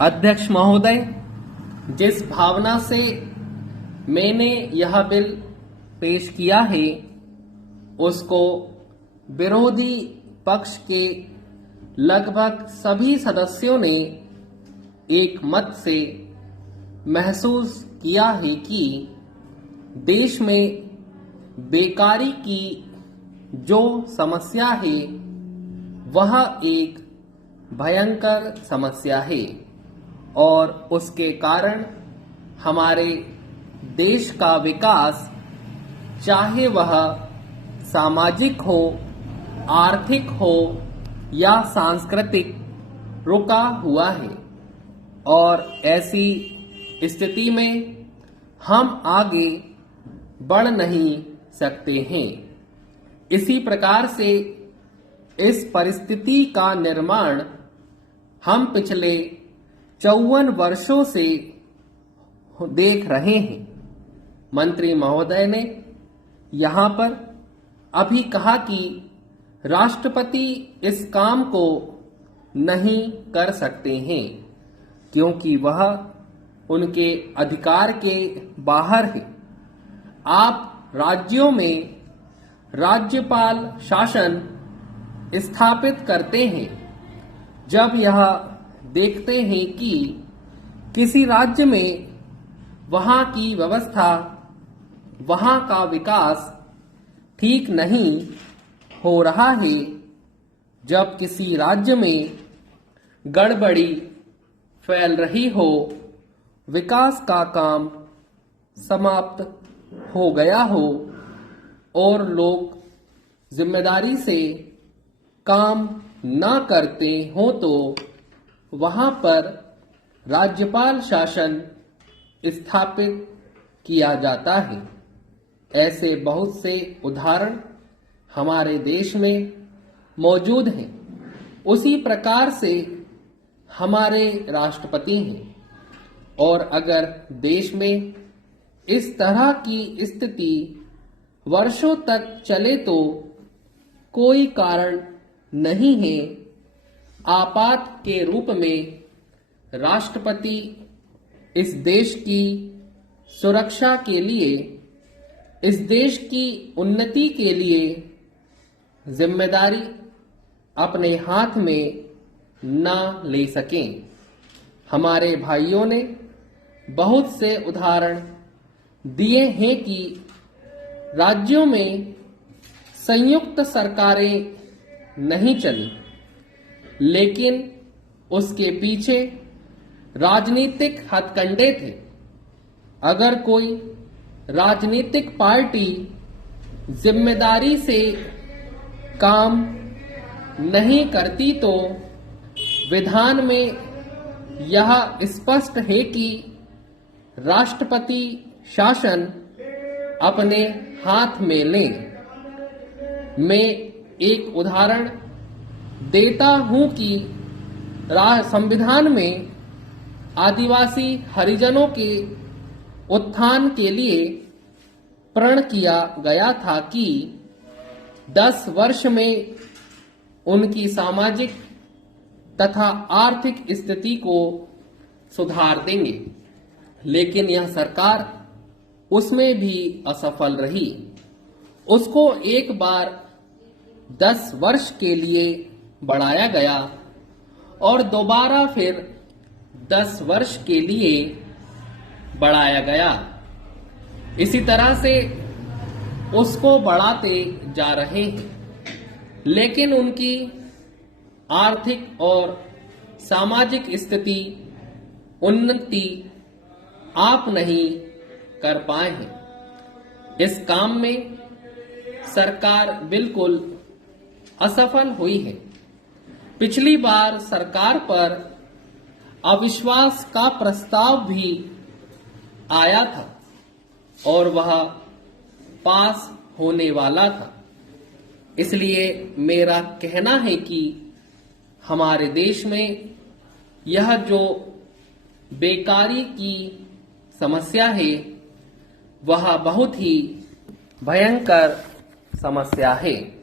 अध्यक्ष महोदय, जिस भावना से मैंने यह बिल पेश किया है उसको विरोधी पक्ष के लगभग सभी सदस्यों ने एक मत से महसूस किया है कि देश में बेकारी की जो समस्या है वह एक भयंकर समस्या है और उसके कारण हमारे देश का विकास, चाहे वह सामाजिक हो, आर्थिक हो या सांस्कृतिक, रुका हुआ है। और ऐसी स्थिति में हम आगे बढ़ नहीं सकते हैं। इसी प्रकार से इस परिस्थिति का निर्माण हम पिछले 54 वर्षों से देख रहे हैं। मंत्री महोदय ने यहाँ पर अभी कहा कि राष्ट्रपति इस काम को नहीं कर सकते हैं क्योंकि वह उनके अधिकार के बाहर है। आप राज्यों में राज्यपाल शासन स्थापित करते हैं जब यह देखते हैं कि किसी राज्य में वहाँ की व्यवस्था, वहाँ का विकास ठीक नहीं हो रहा है, जब किसी राज्य में गड़बड़ी फैल रही हो, विकास का काम समाप्त हो गया हो और लोग जिम्मेदारी से काम न करते हो तो वहाँ पर राज्यपाल शासन स्थापित किया जाता है। ऐसे बहुत से उदाहरण हमारे देश में मौजूद हैं। उसी प्रकार से हमारे राष्ट्रपति हैं और अगर देश में इस तरह की स्थिति वर्षों तक चले तो कोई कारण नहीं है आपात के रूप में राष्ट्रपति इस देश की सुरक्षा के लिए, इस देश की उन्नति के लिए जिम्मेदारी अपने हाथ में न ले सकें। हमारे भाइयों ने बहुत से उदाहरण दिए हैं कि राज्यों में संयुक्त सरकारें नहीं चली, लेकिन उसके पीछे राजनीतिक हथकंडे थे। अगर कोई राजनीतिक पार्टी जिम्मेदारी से काम नहीं करती तो विधान में यह स्पष्ट है कि राष्ट्रपति शासन अपने हाथ में लें। मैं एक उदाहरण देता हूं कि संविधान में आदिवासी हरिजनों के उत्थान के लिए प्रण किया गया था कि 10 वर्ष में उनकी सामाजिक तथा आर्थिक स्थिति को सुधार देंगे, लेकिन यह सरकार उसमें भी असफल रही। उसको एक बार 10 वर्ष के लिए बढ़ाया गया और दोबारा फिर 10 वर्ष के लिए बढ़ाया गया। इसी तरह से उसको बढ़ाते जा रहे हैं, लेकिन उनकी आर्थिक और सामाजिक स्थिति उन्नति आप नहीं कर पाए हैं। इस काम में सरकार बिल्कुल असफल हुई है। पिछली बार सरकार पर अविश्वास का प्रस्ताव भी आया था और वह पास होने वाला था। इसलिए मेरा कहना है कि हमारे देश में यह जो बेकारी की समस्या है वह बहुत ही भयंकर समस्या है।